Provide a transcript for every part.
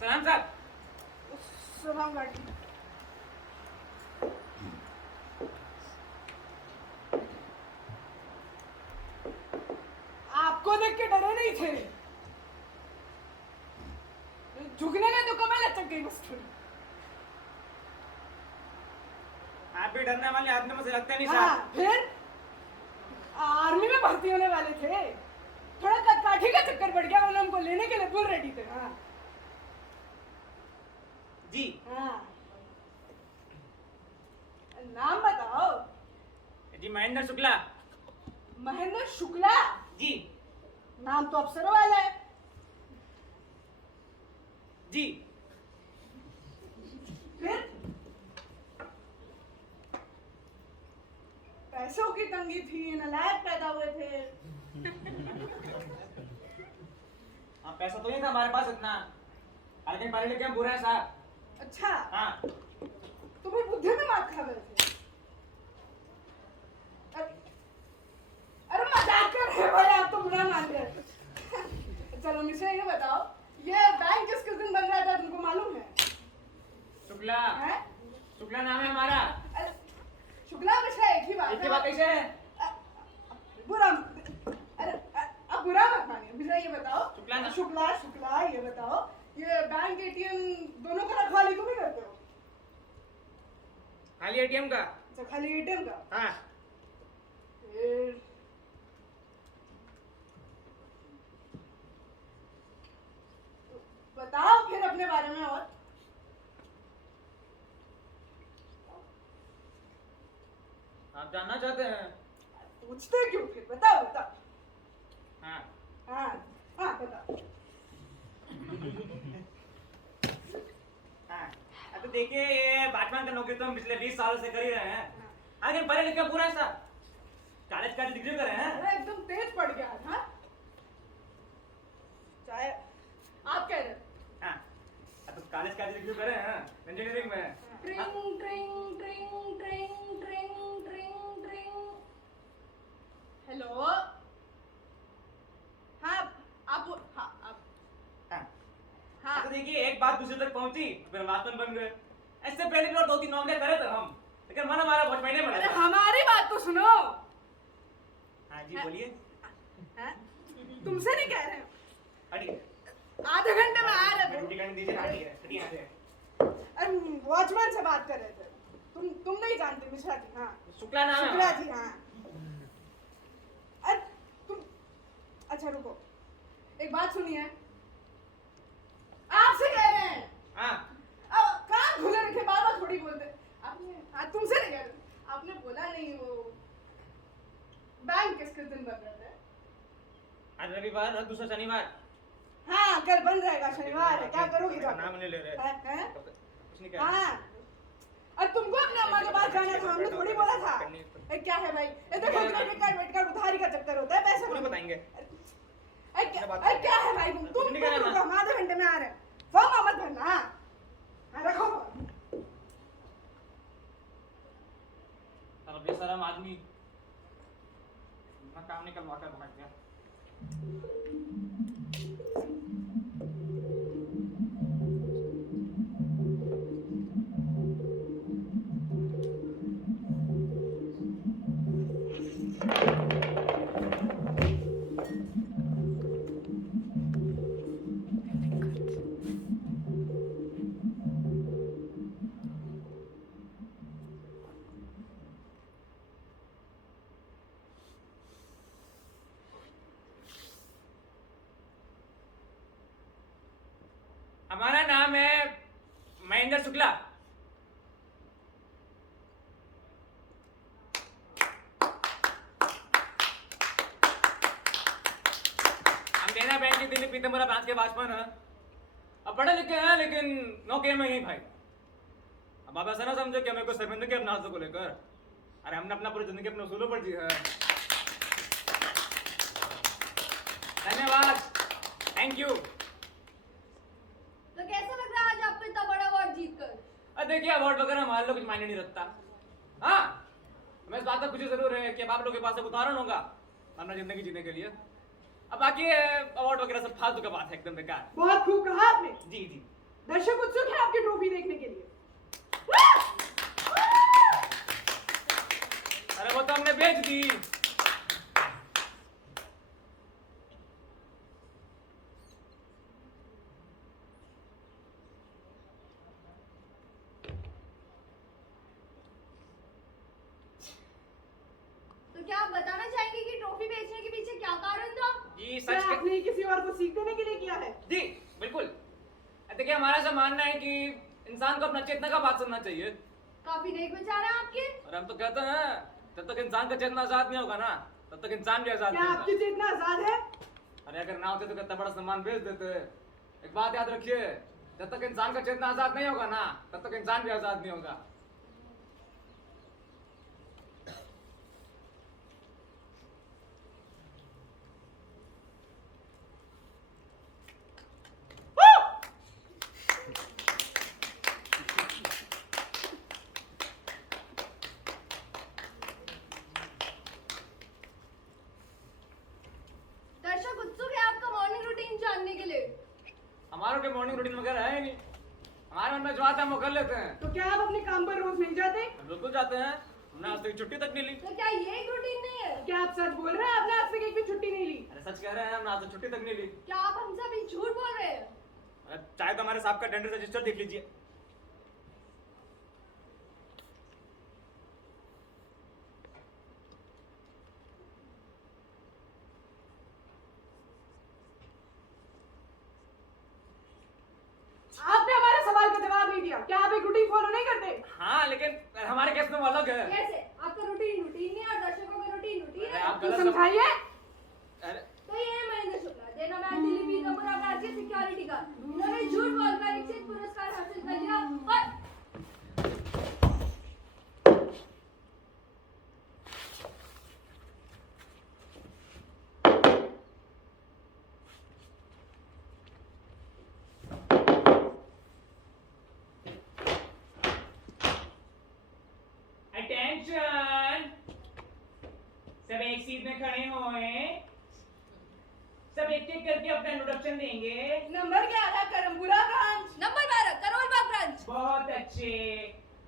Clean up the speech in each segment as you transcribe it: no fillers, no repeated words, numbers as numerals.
सलाम साहब। सलाम गाड़ी। आपको देख के डरे नहीं थे, झुकने में तो कमर लचक गई बस थोड़ी। आप भी डरने वाले आदमी मुझे लगते नहीं हाँ, साहब। फिर आर्मी में भर्ती होने वाले थे, थोड़ा काठी का चक्कर पड़ गया, उन्होंने हमको लेने के लिए फुल रेडी थे। हाँ जी। हाँ, नाम बताओ। जी महेंद्र शुक्ला। महेंद्र शुक्ला? जी। नाम तो अफसरों वाला है। जी। फिर पैसों की तंगी थी, नालायक पैदा हुए थे। हाँ पैसा तो नहीं था हमारे पास इतना, लेकिन पढ़े लिखे हम बुरे हैं साहब। अच्छा हाँ तुम्हें बुद्धि में मार खा गए थे। अरे मजाक कर रहे हो भाई, आप तो बुरा मान गए। चलो मुझे ये बताओ, ये बैंक किस दिन बन रहा था तुमको मालूम है? शुक्ला, हैं? शुक्ला नाम है हमारा। अरे, शुक्ला मिश्रा एक ही बात एक ही बात कैसे है? बुरा अरे अब बुरा मत मानिए। मुझे ये बताओ, शुक्ला ना- शुक्ला शुक्ला ये बताओ, ये बैंक एटीएम दोनों का रखवाली तुम ही करते हो? खाली एटीएम का? अच्छा खाली एटीएम का। हाँ फिर बताओ फिर अपने बारे में और। आप जानना चाहते हैं? पूछते क्यों फिर, बताओ बताओ। हाँ हाँ हाँ बताओ। हाँ तो देखिए, ये वॉचमैन का नौकरी तो हम पिछले 20 सालों से कर ही रहे हैं। आगे पढ़े लिखे पूरा है साहब, कॉलेज का डिग्री करे हैं। अरे एकदम तेज पड़ गया। हाँ चाहे आप कह रहे हो। हाँ तो कॉलेज का डिग्री करे हैं इंजीनियरिंग में। ट्रिंग ट्रिंग ट्रिंग ट्रिंग ट्रिंग ट्रिंग ट्रिंग। हेलो हाँ आप हाँ आप हाँ हाँ तो देखिए, एक बात दूसरे तक पहुंची, फिर हम वॉचमैन बन गए। इससे पहले भी और 2-3 नौकरियां करे थे हम, लेकिन मन हमारा वॉचमैन ही बना अरे था। हमारी बात तो सुनो। हाँ जी बोलिए। हैं? तुमसे नहीं कह रहे हैं, हटिए, आधे घंटे में आ रहे ड्यूटी थे। करने दीजिए ना, हटिए हटिए यहाँ से। अरे वॉचमैन से बात कर रहे थे। तुम नहीं जानते मिश्रा जी। हाँ शुक्ला नाम है शुक्ला हमारा। जी। हाँ अरे तुम अच्छा रुको, एक बात सुनिए, आपसे कह रहे हैं। हाँ अब कान खुले रखे, बार बार थोड़ी बोलते। आपने हाँ तुमसे नहीं कह रहे, आपने बोला नहीं वो बैंक किस दिन बन रहे थे? आज रविवार और दूसरा शनिवार। हाँ कल बन रहेगा, शनिवार है, क्या करोगी मेरा तुम? नाम नहीं ले रहे। हैं? कुछ नहीं कह रहे। हाँ और तुमको अपने अम्मा के पास जाना था, हमने थोड़ी बोला था। ए, क्या है भाई, ये देखो क्रेडिट कार्ड वेट कार्ड उधारी का चक्कर होता है, पैसे पूरी नहीं बताएंगे। क्या है भाई, तुम रुको, हम आधे घंटे में आ रहे हैं। फॉर्म मत भरना। हाँ रखो। साला बेशरम आदमी अपना काम निकलवा कर भाग गया। हमारा नाम है महेंद्र शुक्ला। हम देना बैंक की दिल्ली पीतमपुरा ब्रांच के वॉचमैन हैं। अब पढ़े लिखे हैं लेकिन नौकरी में ही भाई। अब आप ऐसा ना समझो कि हमें कोई शर्मिंदगी के अपना हाथों को लेकर। अरे हमने अपना पूरी जिंदगी अपने उसूलों पर जी है। धन्यवाद, थैंक यू। तो कैसा लग रहा है आज आपको इतना बड़ा अवार्ड जीतकर? अब देखिए, अवार्ड वगैरह हमारे लोग कुछ मायने नहीं रखता। हाँ हमें इस बात का खुशी जरूर है कि अब आप लोगों के पास एक उदाहरण होगा अपना जिंदगी जीने के लिए। अब बाकी अवार्ड वगैरह सब फालतू का बात है, एकदम बेकार। बहुत खूब कहा आपने। जी जी। दर्शक उत्सुक है आपकी ट्रॉफी देखने के लिए। अरे वो तो हमने बेच दी। तो क्या आप बताना चाहेंगे कि ट्रॉफी बेचने के पीछे क्या कारण था? जी क्या सच आपने किसी और को सीख देने के लिए किया है? जी बिल्कुल। देखिए, हमारा ऐसा मानना है कि इंसान को अपना चेतना का बात सुनना चाहिए। काफी नेक विचार है आपके। और हम तो कहते हैं, जब तक इंसान का चेतना आजाद नहीं होगा ना, तब तक इंसान भी आजाद क्या नहीं आपकी होगा। चेतना आजाद है? अरे अगर ना होते तो कितना बड़ा सम्मान बेच देते। एक बात याद रखिए, जब तक इंसान का चेतना आजाद नहीं होगा ना, तब तक इंसान भी आजाद नहीं होगा। हमारे के मॉर्निंग रूटीन वगैरह है ही नहीं। हमारे मन में जो आता है हम वो कर लेते हैं। तो क्या आप अपने काम पर रोज नहीं जाते? हम बिल्कुल जाते हैं, हमने आज तक छुट्टी तक नहीं ली। तो क्या ये एक रूटीन नहीं है? क्या आप सच बोल रहे हैं? आपने आज तक एक भी छुट्टी नहीं ली? अरे सच कह रहे हैं, हमने आज तक छुट्टी तक नहीं ली। क्या आप हमसे अभी झूठ बोल रहे हैं? अरे चाहे तो हमारे साहब का अटेंडेंस रजिस्टर देख लीजिए। आपने हमारे सवाल का जवाब नहीं दिया। क्या आप एक रूटीन फॉलो नहीं करते? हाँ लेकिन हमारे केस में वो अलग है। कैसे? आपका रूटीन रूटीन नहीं और दर्शकों का रूटीन रूटीन अरे है। आप तो गलत समझाइए। अरे तो ये है महेंद्र शुक्ला, देना मैं दिल्ली पीतापुर अपराध के सिक्योरिटी गार्ड। इन्होंने झूठ बोलकर इच्छित पुरस्कार हासिल कर लिया और अटेंशन, सब एक सीट में खड़े होए। सब एक एक करके अपना इंट्रोडक्शन देंगे। Number 11 Karampura branch. Number 12 Karol Bagh branch. बहुत अच्छे।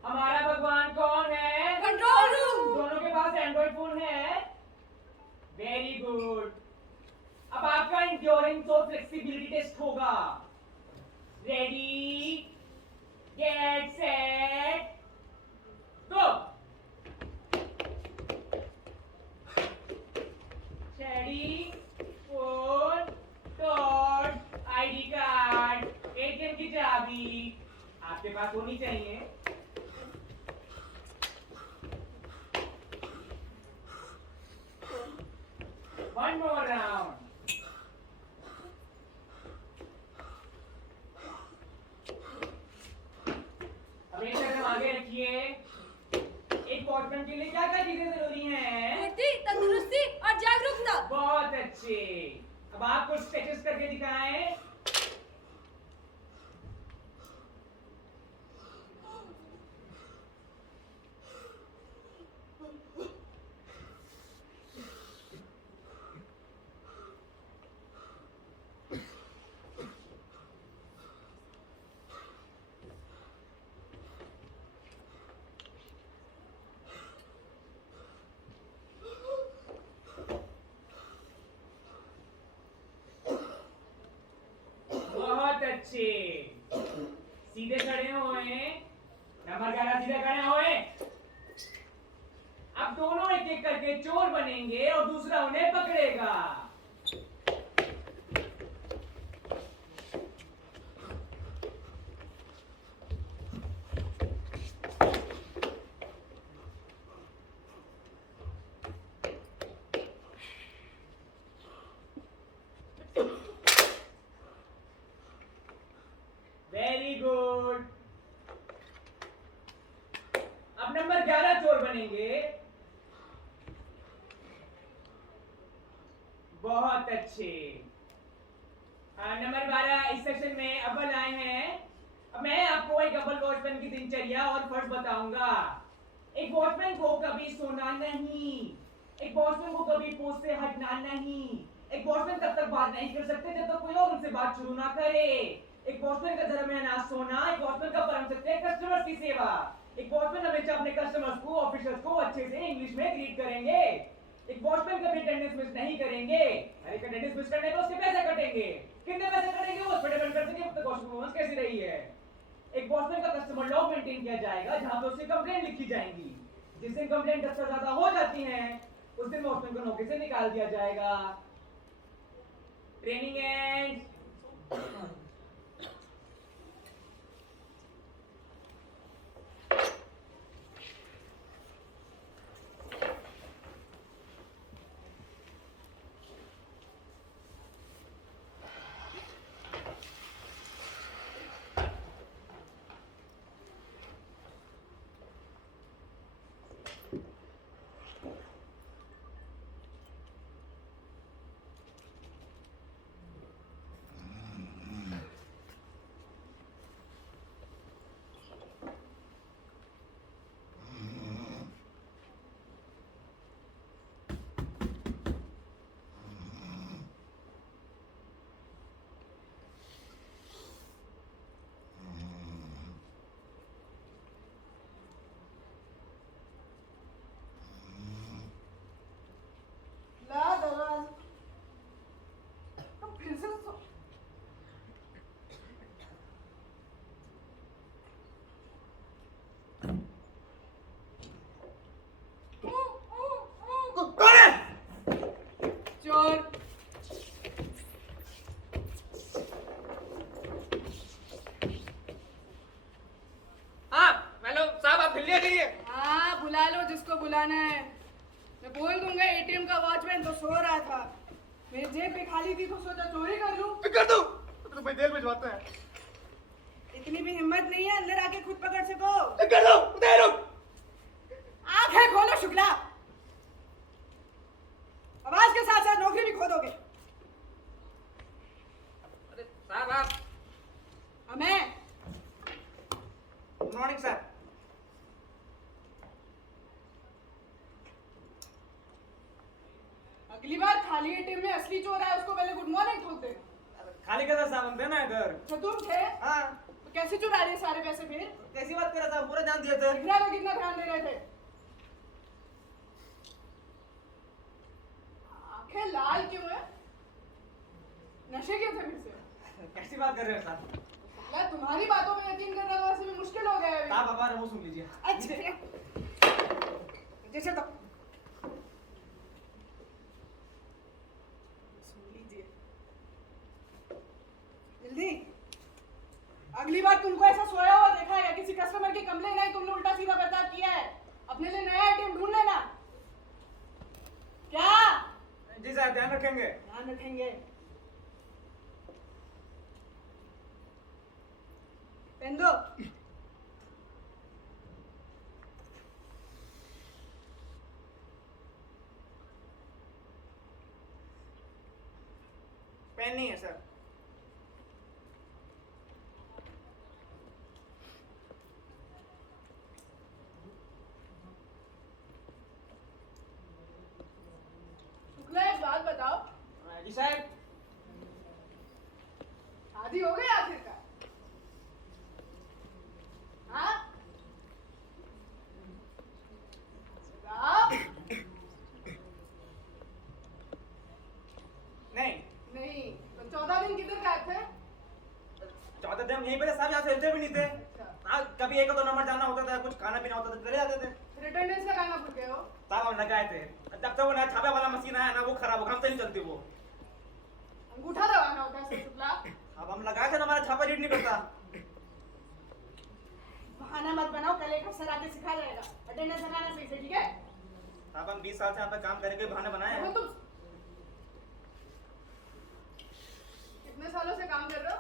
हमारा भगवान कौन है? Control room. दोनों के पास एंड्रॉइड फोन है। Very good. अब आपका इंड्योरेंस और फ्लेक्सिबिलिटी टेस्ट होगा। Ready, get set, go. Ready, phone, torch, ID card, ATM की चाबी आपके पास होनी चाहिए। One more round. अब एक कदम आगे रखिए। एक वॉचमैन के लिए क्या क्या चीजें जरूरी हैं? फुर्ती, तंदुरुस्ती और जागरूकता। बहुत अच्छे। अब आप कुछ स्केचेस करके दिखाएं। बहुत अच्छे। सीधे खड़े हुए। नंबर 11 सीधे खड़े हुए। अब दोनों एक एक करके चोर बनेंगे और दूसरा उन्हें पकड़ेगा। Very good. अब नंबर 11 चोर बनेंगे। बहुत अच्छे। नंबर 12 इस सेशन में अव्वल आए हैं। अब मैं आपको एक अव्वल वॉचमैन की दिनचर्या और फर्ज बताऊंगा। एक वॉचमैन को कभी सोना नहीं, एक वॉचमैन को कभी पोस्ट से हटना नहीं, एक वॉचमैन तब तक बात नहीं कर सकते जब तक कोई और उनसे बात शुरू ना करे। एक वॉचमैन का धर्म है ना सोना, एक वॉचमैन का परम सत्य है कस्टमर की सेवा। एक वॉचमैन हमेशा अपने कस्टमर्स को, ऑफिसर्स को अच्छे से इंग्लिश में ग्रीट करेंगे। एक वॉचमैन कभी अटेंडेंस मिस नहीं करेंगे। अरे अटेंडेंस मिस करने पे उसके पैसे कटेंगे। कितने पैसे कटेंगे वो उस पर डिपेंड करते हैं कि परफॉर्मेंस कैसी रही है। एक वॉचमैन का कस्टमर लॉग मेंटेन किया जाएगा जहां पे उसकी कंप्लेंट लिखी जाएंगी। जिस दिन कंप्लेंट 10 से ज्यादा हो जाती हैं उस दिन वॉचमैन को नौकरी से निकाल दिया जाएगा। ट्रेनिंग एंड जिसको बुलाना है। मैं बोल दूंगा एटीएम का वॉचमैन तो सो रहा था, मेरी जेब भी खाली थी तो सोचा चोरी कर लूं। कर दो तो भाई जेल भिजवाते हैं। इतनी भी हिम्मत नहीं है अंदर आके खुद पकड़ सको। कर दो उधर रुक। आंखें खोलो शुक्ला, आवाज के साथ साथ नौकरी भी खो दोगे। अरे साहब आप। मैं गुड मॉर्निंग सर। अगली बार खाली एटीएम में असली चोर है उसको पहले गुड मॉर्निंग ठोक दे। खाली कैसा सामान देना है घर। तो तुम थे हाँ तो कैसे चुरा लिए सारे पैसे फिर? कैसी बात कर रहा था, पूरा ध्यान दिए थे। दिख रहा था कितना ध्यान दे रहे थे। आंखें लाल क्यों है? नशे के थे फिर से? कैसी बात कर रहे हो साहब। मैं तुम्हारी बातों में यकीन करना तो ऐसे में मुश्किल हो गया है अभी। साहब हमारा मुंह सुन लीजिए। अच्छा जैसे तो सुन लीजिए जल्दी। अगली बार तुमको ऐसा सोया हुआ देखा है या किसी कस्टमर की कंप्लेन आई तुमने उल्टा सीधा बर्ताव किया है, अपने लिए नया आइटम ढूंढ लेना। क्या? जी साहब ध्यान रखेंगे। ध्यान रखेंगे। पेन दो। पेन नहीं है सर। शुक्ला एक बात बताओ, जी साहब। शादी हो गई आखिरकार? हाँ? बताओ। नहीं नहीं तो 14 दिन किधर गए थे? 14 दिन हम यहीं पे थे साहब, यहाँ से हिलते भी नहीं थे। अच्छा, हाँ कभी एक दो नंबर जाना होता था, कुछ खाना पीना होता था, चले जाते थे। फिर अटेंडेंस लगाना भूल गए हो? साहब हम लगाए थे, जब तक वो नया छापे वाला मशीन आया ना वो खराब हो गया, हमसे नहीं चलती वो। अंगूठा दबाना होता है शुक्ला। अब हम लगाए थे ना, हमारा छापा रीड नहीं करता। बहाना मत बनाओ, कल एक अफसर आके सिखा जाएगा। अटेंडेंस लगाना सही से, ठीक है? साहब हम 20 साल से यहाँ पे काम करके बहाने बनाए हैं। तुम कितने सालों से काम कर रहे हो?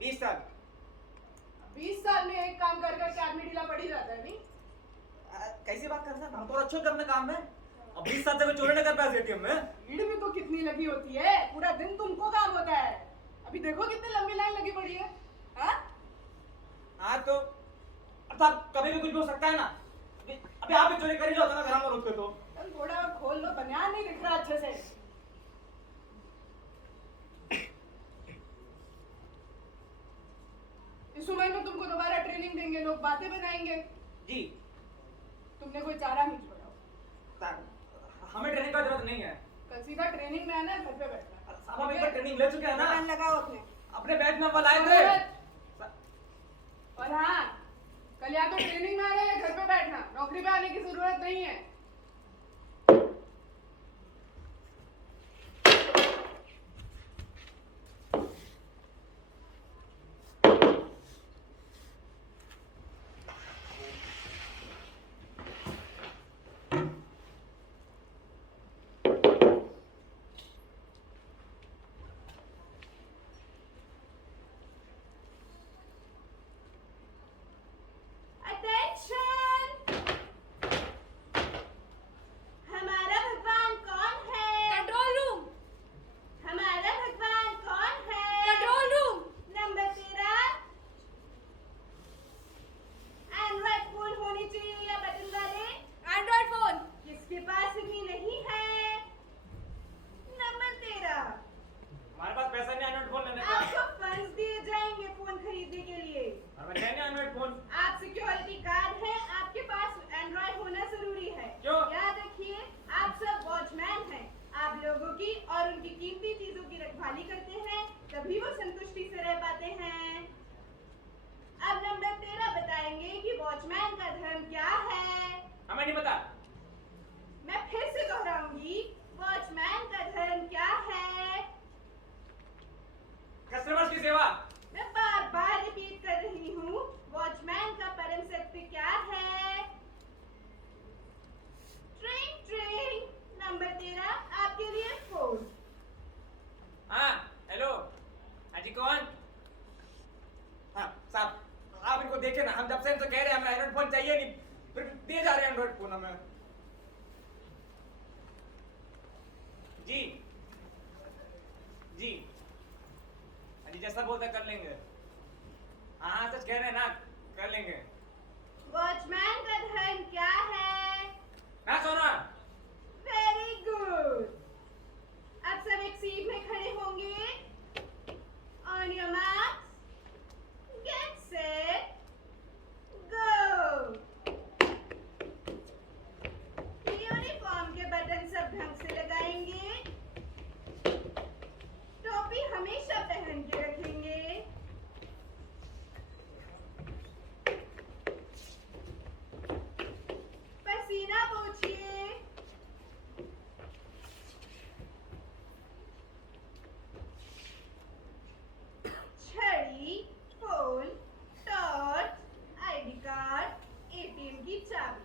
20 साल। 20 साल में एक काम कर करके आदमी ढीला पड़ ही जाता है नहीं? कैसी बात कर रहे हैं, हम तो अच्छे थे अपने काम में। अब 20 साल से कोई चोरी नहीं कर पाया एटीएम में। भीड़ भी तो कितनी लगी होती है, पूरा दिन तुमको काम होता है। अभी देखो कितनी लंबी लाइन लगी पड़ी है। हाँ? हाँ तो अब साहब कभी भी कुछ भी हो सकता है ना। अभी आप भी चोरी कर ही लो ना घर में रुक के तो। तुम थोड़ा और खोल लो, बनियान नहीं दिख रहा अच्छे से। इस उम्र में तुमको दोबारा ट्रेनिंग देंगे, लोग बातें बनाएंगे। जी तुमने कोई चारा नहीं छोड़ा। साहब हमें ट्रेनिंग का जरूरत नहीं है। कल सीधा ट्रेनिंग में आना है, घर पे बैठना। साहब हम एक बार ट्रेनिंग ले चुके हैं ना। ध्यान लगाओ अपने। अपने बैच में वाला आए थे। और हाँ, कल या तो ट्रेनिंग में आना या घर पे बैठना, नौकरी पे आने की जरूरत नहीं है। कौन? हाँ साहब, आप इनको देखे ना, हम जब से इनसे कह रहे हैं हमें एंड्रॉइड फोन चाहिए नहीं, फिर दिए जा रहे हैं एंड्रॉइड फोन हमें। जी जी जी, जैसा बोलते कर लेंगे। हाँ सच कह रहे हैं ना, कर लेंगे। वॉचमैन का धर्म क्या है? ना सोना। Very good. अब सब एक सीट में खड़े होंगे। On your marks, gate set, go. Uniform के बटन सब ढंग से लगाएंगे। टोपी हमेशा पहन के रखेंगे। पसीना पोंछिए। छड़ी, phone, torch, ID card, ATM की चाबी।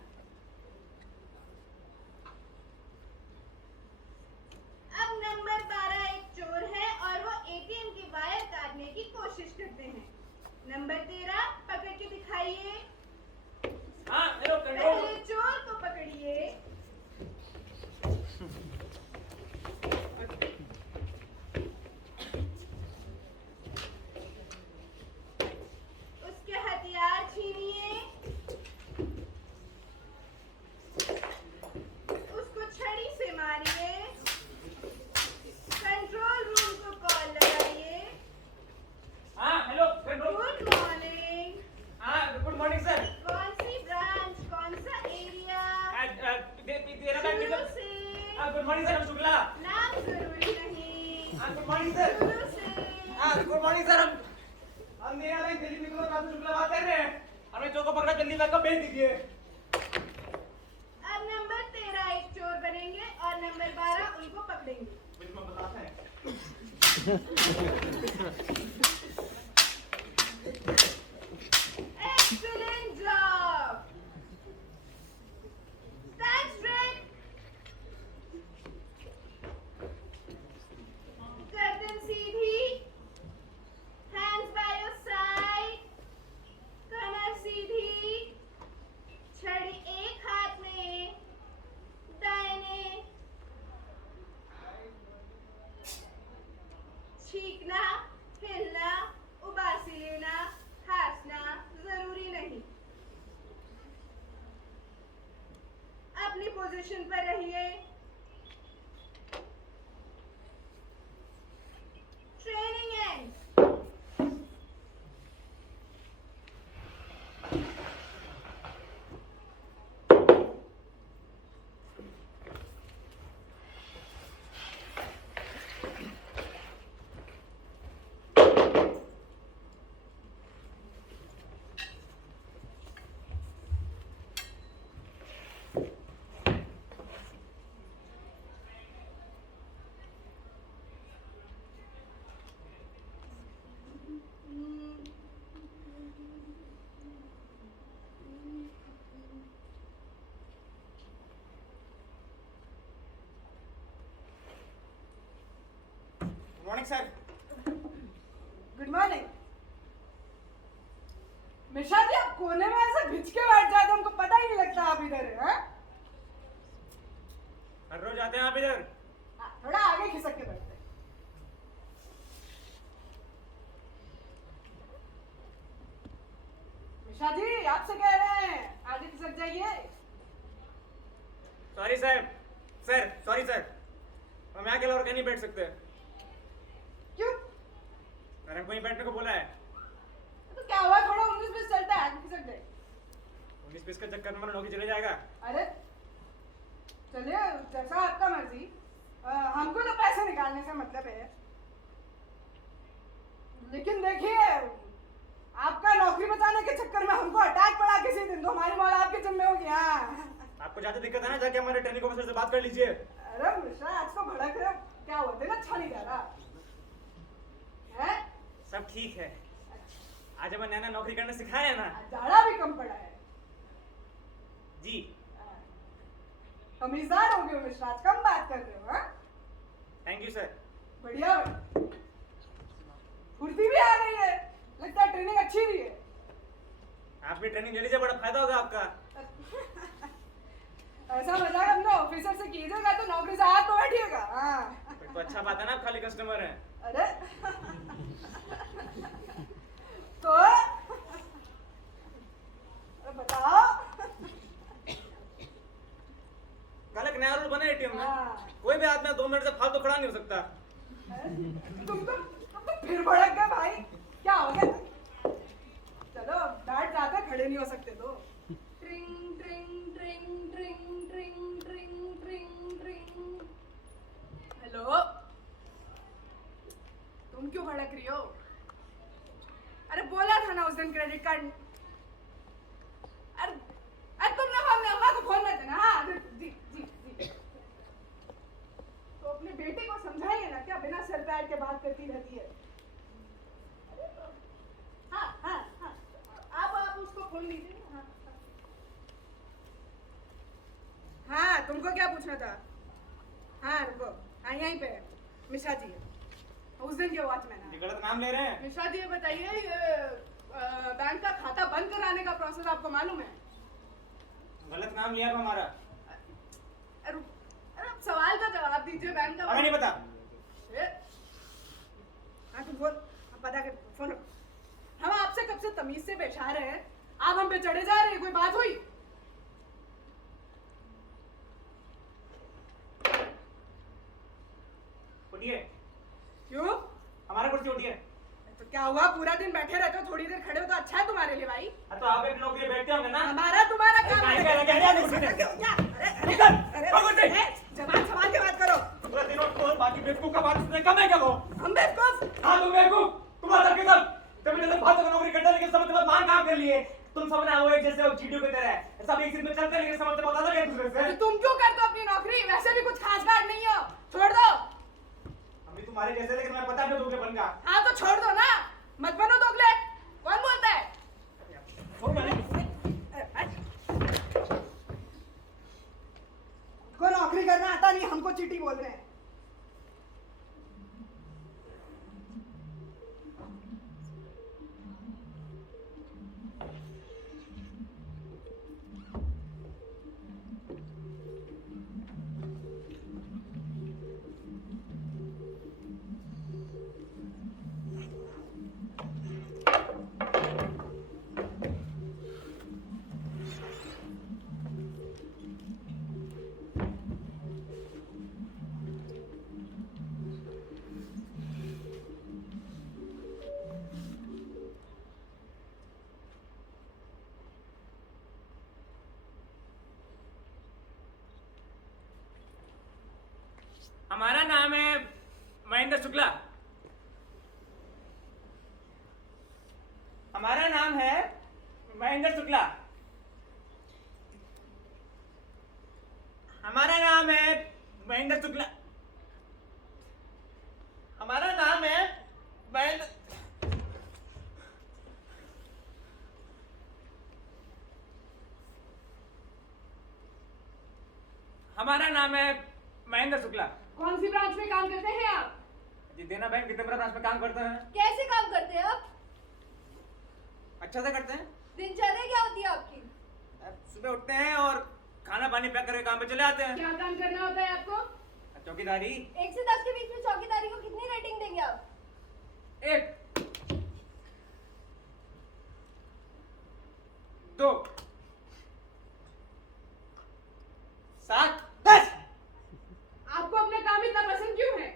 अब नंबर 12 एक चोर है और वो एटीएम की वायर काटने की कोशिश करते हैं। नंबर 13 पकड़ के दिखाइए। हाँ हेलो कंट्रोल। पहले चोर को पकड़िए। उसके हथियार छीनिए। उसको छड़ी से मारिए। कंट्रोल रूम को कॉल लगाइए। हाँ हेलो कंट्रोल। Good morning. हाँ गुड मॉर्निंग सर। कौन सी ब्रांच, कौन सा एरिया? तेरा बैंक शुरू से। गुड मॉर्निंग सर, हम शुक्ला। नाम जरूरी नहीं। हाँ गुड मॉर्निंग सर। शुरू से। हाँ गुड मॉर्निंग सर, हम नया बैंक दिल्ली में राजू शुक्ला बात कर रहे हैं। हमें चोर को पकड़ा, जल्दी बैग भेज दीजिए। अब नंबर 13 एक चोर बनेंगे और नंबर 12 उनको पकड़ेंगे। मुझे मैं बताता है। Excellent job. Stand straight. गर्दन सीधी. Hands by your side. कमर सीधी. छड़ी एक हाथ में. दाहिने. छींकना, हिलना, उबासी लेना, हंसना जरूरी नहीं। अपनी पोजीशन पर रहिए। Training end. Good morning sir. Good morning. Mishra ji, आप कोने में ऐसे भिज के बैठ जाते हैं, हमको पता ही नहीं लगता आप इधर हैं। हर रोज आते हैं आप इधर। थोड़ा आगे खिसक के बैठते हैं। मिश्रा जी, आपसे कह रहे हैं आगे खिसक जाइए। सॉरी साहब, सर सॉरी सर, हम यहाँ अकेला और कहीं नहीं बैठ सकते। क्यों? सर हमको यहीं बैठने को बोला है। तो क्या हुआ, थोड़ा 19-20 चलता है, आगे खिसक जाइए। 19-20 का चक्कर में हमारा नौकरी चले जाएगा। अरे चलिए, जैसा आपका मर्जी। हमको तो पैसे निकालने से मतलब है। लेकिन देखिए, आपका नौकरी बचाने के चक्कर में हमको अटैक पड़ा किसी दिन, तो हमारी मौत आपके जिम्मे होगी। हाँ, आपको ज्यादा दिक्कत है ना, जाके हमारे ट्रेनिंग ऑफिसर से बात कर लीजिए। अरे मिश्रा, आज तो भड़क रहे हो। क्या हुआ, दिन अच्छा नहीं जा रहा है? सब ठीक है, आज हमें नया नया नौकरी करना सिखाया है ना। जाड़ा भी कम पड़ा है जी। कमीजदार हो गए हो मिश्रा, आज कम बात कर रहे हो। हाँ, थैंक यू सर। बढ़िया। फुर्ती भी आ गई है, लगता है ट्रेनिंग अच्छी रही है। आप भी ट्रेनिंग ले लीजिए, बड़ा फायदा होगा आपका। ऐसा मजाक अपने ऑफिसर से कीजिएगा तो नौकरी से हाथ तो बैठिएगा। हाँ फिर तो अच्छा बात है ना, आप खाली कस्टमर हैं। अरे तो अरे बताओ। कल एक नया रूल बना एटीएम में, हाँ। कोई भी आदमी 2 मिनट से फालतू खड़ा नहीं हो सकता। तुम तो फिर भड़क गए भाई, क्या हो गया? चलो बैठ जाते, खड़े नहीं हो सकते तो। ट्रिंग ट्रिंग ट्रिंग ट्रिंग ट्रिंग ट्रिंग ट्रिंग ट्रिंग। हेलो, तुम क्यों भड़क रही हो? अरे बोला था ना उस दिन क्रेडिट कार्ड। अरे अरे तुमने अपने अम्मा को फोन में देना। हाँ जी जी जी। तो अपने बेटे को समझाइए ना, क्या बिना सर पैर के बात करती रहती है। अरे तो, हाँ हाँ हाँ, आप उसको फोन लीजिए। हाँ हाँ हाँ, तुमको क्या पूछना था? हाँ रुको, हाँ यहीं पे है, मिश्रा जी है, उस दिन के वॉचमैन है। ये गलत नाम ले रहे हैं। मिश्रा जी ये बताइए, ये बैंक का खाता बंद कराने का प्रोसेस आपको मालूम है? गलत नाम लिया आप हमारा। अरे अरे आप सवाल का जवाब दीजिए। बैंक का हमें नहीं पता। हाँ तुम फोन पता कर, फोन रखो। हम आपसे कब से तमीज से पेश आ रहे हैं, आप हम पे चढ़े जा रहे हैं। कोई बात हुई? उठिए। क्यों? हमारा कुर्सी उठिए। तो क्या हुआ, पूरा दिन बैठे रहते हो, थोड़ी देर खड़े हो तो अच्छा है तुम्हारे लिए भाई। तो आप एक नौकरी बैठते होंगे ना। हमारा तुम्हारा काम काहे है। का लगा है? कुर्सी पे। क्यों? क्या? अरे निकल, अरे भागो से। जबान संभाल के बात करो। पूरा दिन और बाकी बेवकूफ का बात सुनने कम है क्या वो? हम बेवकूफ? हाँ तुम बेवकूफ, तुम्हारा सब के सब। जब मैंने फालतू की नौकरी करता लेकिन समझ के बाद मान काम कर लिए। तुम सब ना वो एक जैसे वो चींटियों की तरह सब एक सीट में चलते लेकिन समझ के बाद अलग है दूसरे से। तुम क्यों करते हो अपनी नौकरी? वैसे भी कुछ खास बात नहीं हो, छोड़ दो। हम भी तुम्हारे जैसे, लेकिन मैं पता नहीं दोगले बन गया। हाँ तो छोड़ दो ना, मत बनो दोगले। कौन बोलता है? छोड़ मैंने। को नौकरी करना आता नहीं, हमको चीटी बोल रहे हैं। हमारा नाम है महेंद्र शुक्ला। हमारा नाम है महेंद्र शुक्ला। हमारा नाम है महेंद्र शुक्ला। हमारा नाम है महेंद्र। हमारा नाम है महेंद्र शुक्ला। कौन सी ब्रांच में काम करते हैं आप? जी देना बैंक कितने ब्रांच में काम करते हैं? कैसे काम करते हैं आप? अच्छा से करते हैं। दिनचर्या क्या होती है आपकी? सुबह उठते हैं और खाना पानी पैक करके काम पे चले आते हैं। क्या काम करना होता है आपको? चौकीदारी। 1 से 10 के बीच में चौकीदारी को कितनी रेटिंग देंगे आप? 1 2 7 10। आपको अपना काम इतना पसंद क्यों है?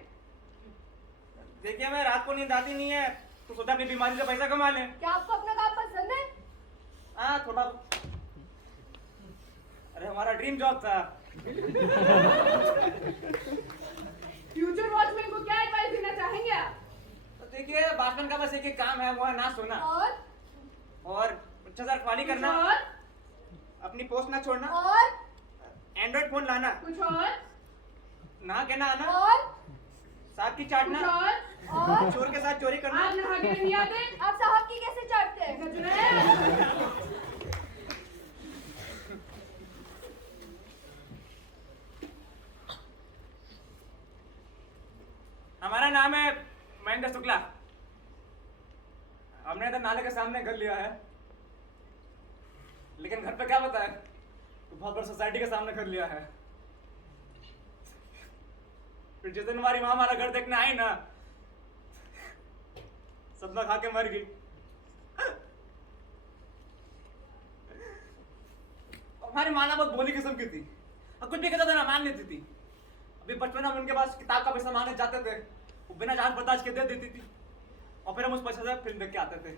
देखिए मैं रात को नींद आती नहीं है तो सोचा अपनी बीमारी से पैसा कमा लें। क्या आपको अपना काम पसंद है? हाँ थोड़ा। अरे हमारा ड्रीम जॉब था। फ्यूचर वॉचमैन को क्या एडवाइस देना चाहेंगे आप? तो देखिए वॉचमैन का बस एक ही काम है, वो है ना सोना और अच्छा सा रखवाली करना, और अपनी पोस्ट ना छोड़ना, और एंड्रॉइड फोन लाना, कुछ और? नहा के ना आना, और सांप की कुछ चाटना, और? चोर के साथ चोरी करना। आप नहा के नहीं आते? आप साहब की कैसे चाटते हैं? सच में? हमारा नाम है महेंद्र शुक्ला। हमने तो नाले के सामने घर लिया है, लेकिन घर पे क्या पता है, तो बहुत बड़ी सोसाइटी के सामने घर लिया है। फिर जिस दिन हमारी माँ हमारा घर देखने आई ना, सदमा खा के मर गई। हमारी माँ ना बहुत भोली किस्म की थी, और कुछ भी कहता था ना मान लेती थी। अभी बचपन में हम उनके पास किताब का पैसा मांगने जाते थे, वो बिना जान बर्दाश्त के दे देती थी, और फिर हम उस पैसे से फिल्म देख के आते थे।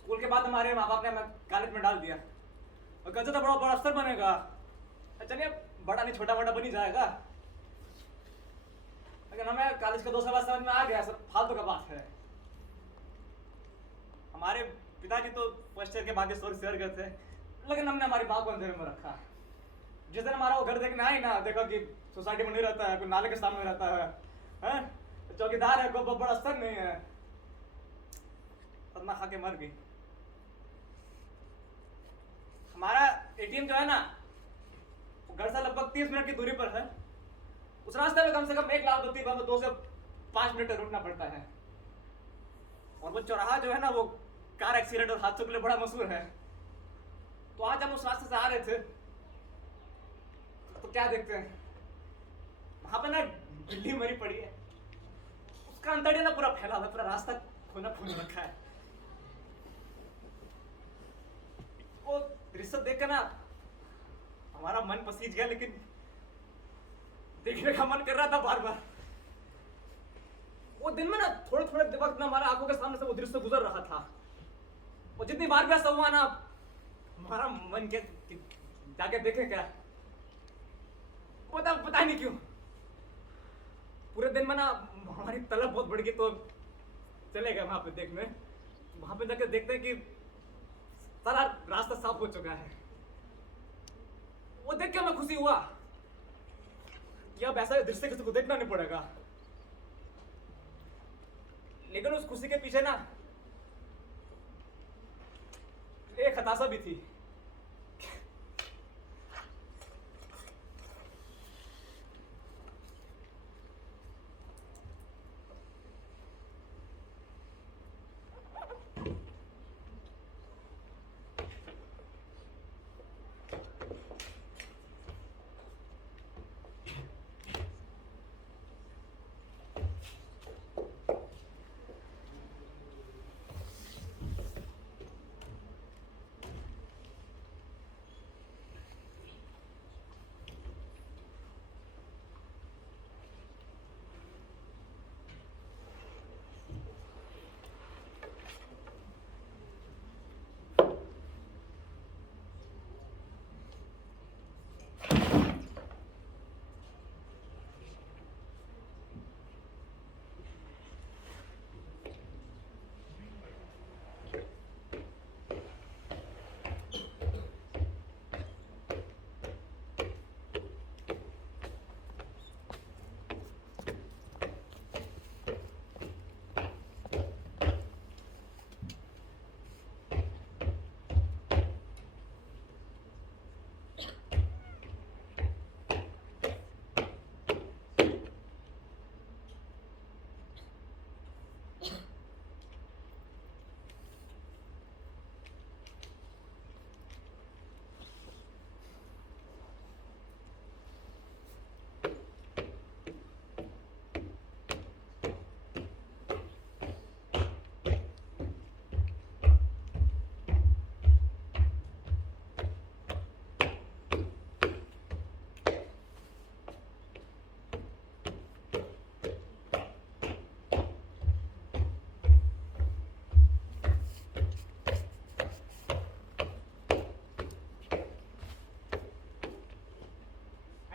स्कूल के बाद हमारे माँ बाप ने हमें कॉलेज में डाल दिया, और कहते थे बड़ा बड़ा अफसर बनेगा। चलिए बड़ा नहीं छोटा मोटा बन ही जाएगा, लेकिन हमें कॉलेज के 2 साल बाद समझ में आ गया सब फालतू का बात है। हमारे पिताजी तो फर्स्ट ईयर के बाद शेयर गए थे, लेकिन हमने हमारी माँ को अंधेरे में रखा। जिस दिन हमारा वो घर देखने आए ना, देखा कि सोसाइटी में नहीं रहता है, कोई नाले के सामने रहता है, हैं? चौकीदार है, कोई बहुत बड़ा असर नहीं है, सदमा खा के मर गई। हमारा एटीएम जो है ना, वो घर से लगभग 30 मिनट की दूरी पर है। उस रास्ते में कम से कम 1 लाख होती है, 2 से 5 मिनट रुकना पड़ता है। और वो चौराहा जो है ना, वो कार एक्सीडेंट और हादसों के लिए बड़ा मशहूर है। तो आज हम उस रास्ते से आ रहे थे, तो क्या देखते हैं, वहां पे ना बिल्ली मरी पड़ी है, उसका अंतड़िया ना पूरा फैला हुआ है, पूरा रास्ता खोना खोल रखा है। वो दृश्य देख कर ना हमारा मन पसीज गया, लेकिन देखने का मन कर रहा था बार बार। वो दिन में ना थोड़े थोड़े वक्त ना हमारे आंखों के सामने से वो दृश्य गुजर रहा था, और जितनी बार भी ऐसा हुआ ना, हमारा मन के जाके देखे क्या, पता नहीं क्यों पूरे दिन में ना हमारी तलब बहुत बढ़ गई। तो चले गए वहां पे देखने, वहां पे जाके देखते हैं कि सारा रास्ता साफ हो चुका है। वो देख के हमें खुशी हुआ कि अब ऐसा दृश्य किसी को देखना नहीं पड़ेगा। लेकिन उस खुशी के पीछे ना एक हताशा भी थी।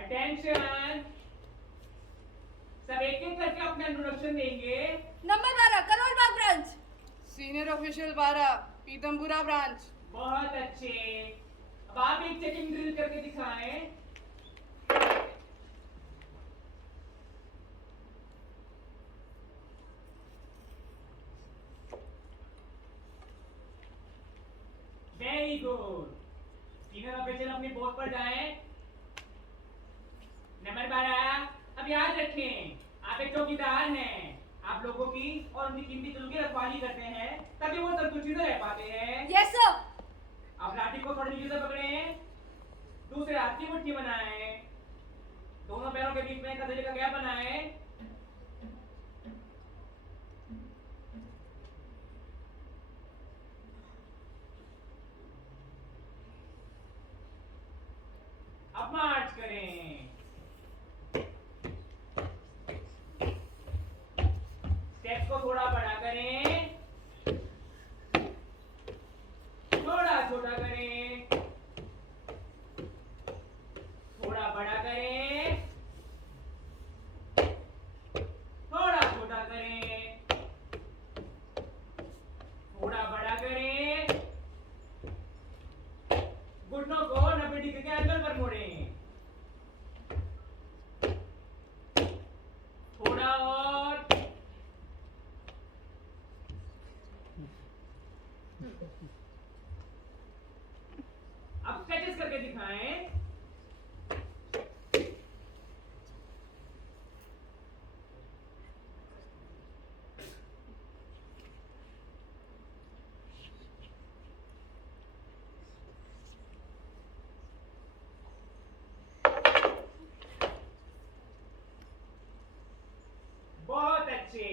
अटेंशन, सब एक एक करके अपना इंट्रोडक्शन देंगे। Number 12 Karol Bagh branch. Senior official 12 Pitampura branch. बहुत अच्छे, अब आप एक चेकिंग ड्रिल करके दिखाएं। वेरी गुड, सीनियर ऑफिशियल अपनी बोर्ड पर जाएं। नंबर 12, अब याद रखें आप एक चौकीदार हैं, आप लोगों की और उनकी कीमती दिलों की रखवाली करते हैं। तभी वो संतुष्टि से रह पाते हैं। Yes sir. अब लाठी को थोड़ी नीचे से पकड़ें, दूसरे हाथ की मुट्ठी बनाएं, दोनों पैरों के बीच में एक हथेली का गैप बनाएं। अब मार्च करें। स्टेप्स को थोड़ा बड़ा करें, थोड़ा छोटा करें, थोड़ा बड़ा करें, थोड़ा छोटा करें, थोड़ा बड़ा करें। घुटनों को 90 डिग्री के एंगल पर मोड़ें। थोड़ा और। अब स्ट्रेचेस करके दिखाएं। बहुत अच्छे।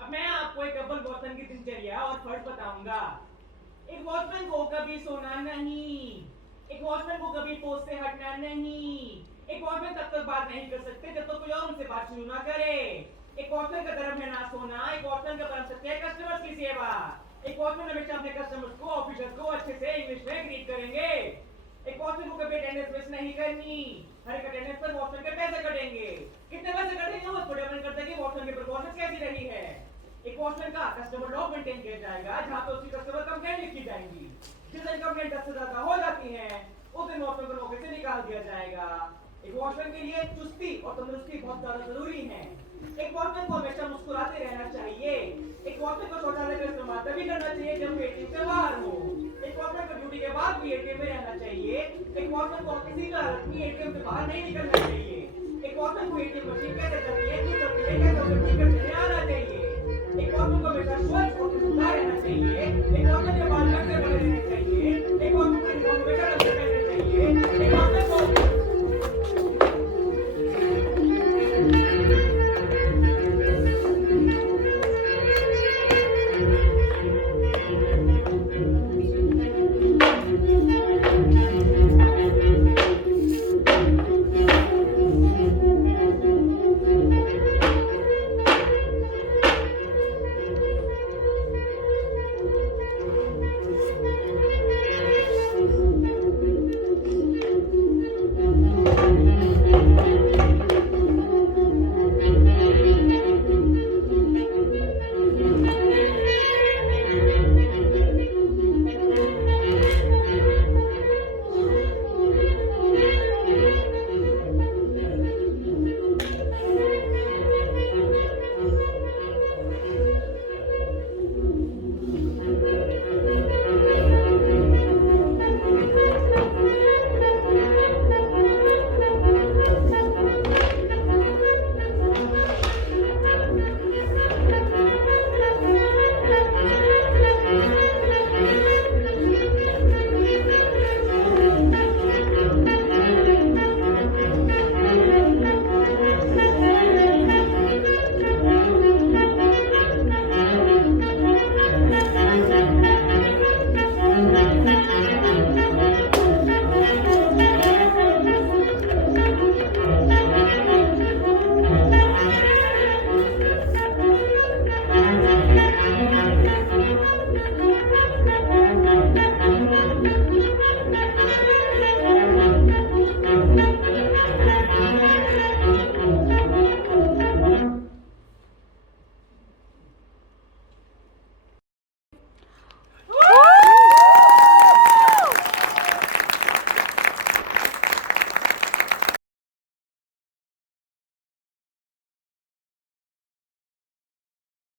अब मैं आपको एक डबल वॉचमैन की दिनचर्या और फर्ज बताऊंगा। एक वॉचमैन को कभी सोना नहीं, एक वॉचमैन को कभी पोस्ट से हटना नहीं, एक वॉचमैन तब तक बात नहीं कर सकते जब तक कोई और उनसे बात शुरू ना करे। एक वॉचमैन का धर्म है ना सोना, एक वॉचमैन का परम सत्य है कस्टमर्स की सेवा। एक वॉचमैन हमेशा अपने कस्टमर्स को, ऑफिसर्स को अच्छे से इंग्लिश में ग्रीट करेंगे। एक वॉचमैन को कभी अटेंडेंस मिस नहीं करनी, हर एक अटेंडेंस पर वॉचमैन के पैसे कटेंगे। कितने पैसे कटेंगे वो थोड़ा डिपेंड करता है कि वॉचमैन की परफॉर्मेंस कैसी रही है। एक वॉचमैन का कस्टमर लॉग मेंटेन किया जाएगा जहां पे उसकी कस्टमर कंप्लेंट लिखी जाएंगी। जिस दिन कंप्लेंट 10 से ज्यादा हो जाती है उस दिन वॉचमैन को नौकरी से निकाल दिया जाएगा। एक वॉचमैन के लिए चुस्ती और तंदुरुस्ती बहुत ज्यादा जरूरी है। एक वॉचमैन को हमेशा मुस्कुराते रहना चाहिए। एक वॉचमैन को शौचालय का इस्तेमाल तभी करना चाहिए जब वो एटीएम से बाहर हो। एक वॉचमैन को ड्यूटी के बाद भी एटीएम में रहना चाहिए। एक वॉचमैन को किसी भी हालत में एटीएम से बाहर नहीं निकलना चाहिए। एक वॉचमैन को एटीएम मशीन कैसे चलती है, क्यों चलती है, कैसे उसे ठीक करते हैं आना चाहिए। एक वॉचमैन को हमेशा स्वच्छ और सुधार